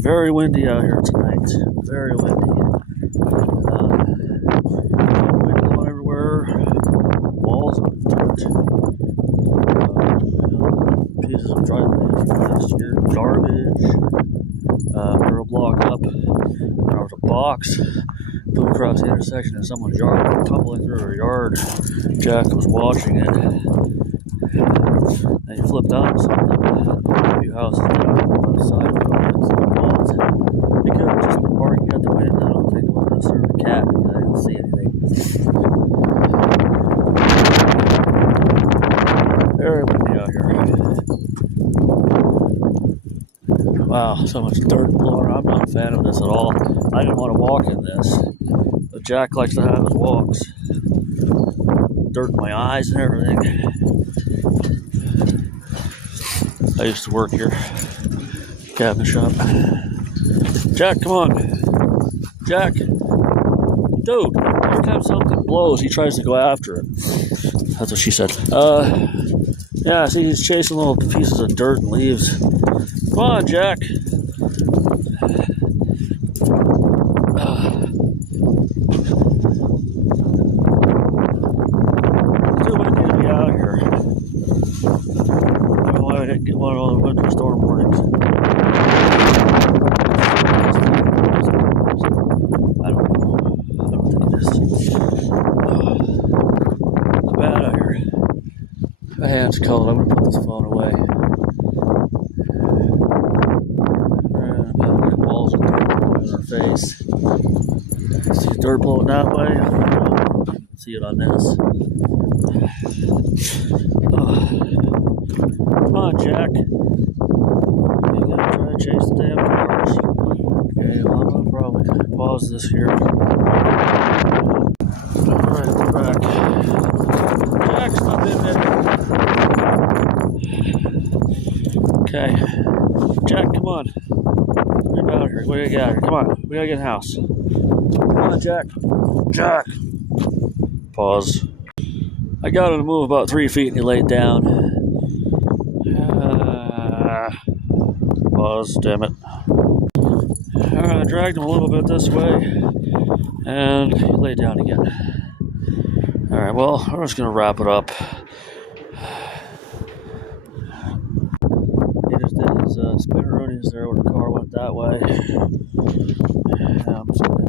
very windy out here tonight. Very windy. Wind blowing everywhere. Walls of dirt. Pieces of dry leaves from last year. Garbage. We're a block up. There was a box. Flew across the intersection and someone's yard went tumbling through her yard. Jack was watching it. And he flipped out of something. A few houses down on the left side of the road. He could have just been barking at the wind. I don't think it was necessarily a cat because I didn't see anything. Very windy out here. Wow, so much dirt blowing. I'm not a fan of this at all. I didn't want to walk in this. But Jack likes to have his walks. Dirt in my eyes and everything. I used to work here. Cabinet shop. Jack, come on. Jack. Dude, every time something blows, he tries to go after it. That's what she said. Yeah, see, he's chasing little pieces of dirt and leaves. Come on, Jack. Too windy to be out here. I don't know why I didn't get one of those winter storm warnings. I don't know. I don't think it is. It's bad out here. My hand's cold. I'm going to put this phone away. Walls of dirt blowing in her face. See dirt blowing that way. I don't know. You can see it on this. Come on, Jack. You gotta try to chase the damn cars. Okay, well, I'm gonna probably pause this here. Alright, we're back. Jack, stop in there. Okay. Jack, come on. Get out here. We gotta get out here. Come on. We gotta get in the house. Come on, Jack. Jack. Pause. I got him to move about 3 feet and he laid down. Pause. Damn it. I dragged him a little bit this way and he laid down again. Alright, well, we're just gonna wrap it up. He just did his spinneroonies there when the car went that way. I'm just gonna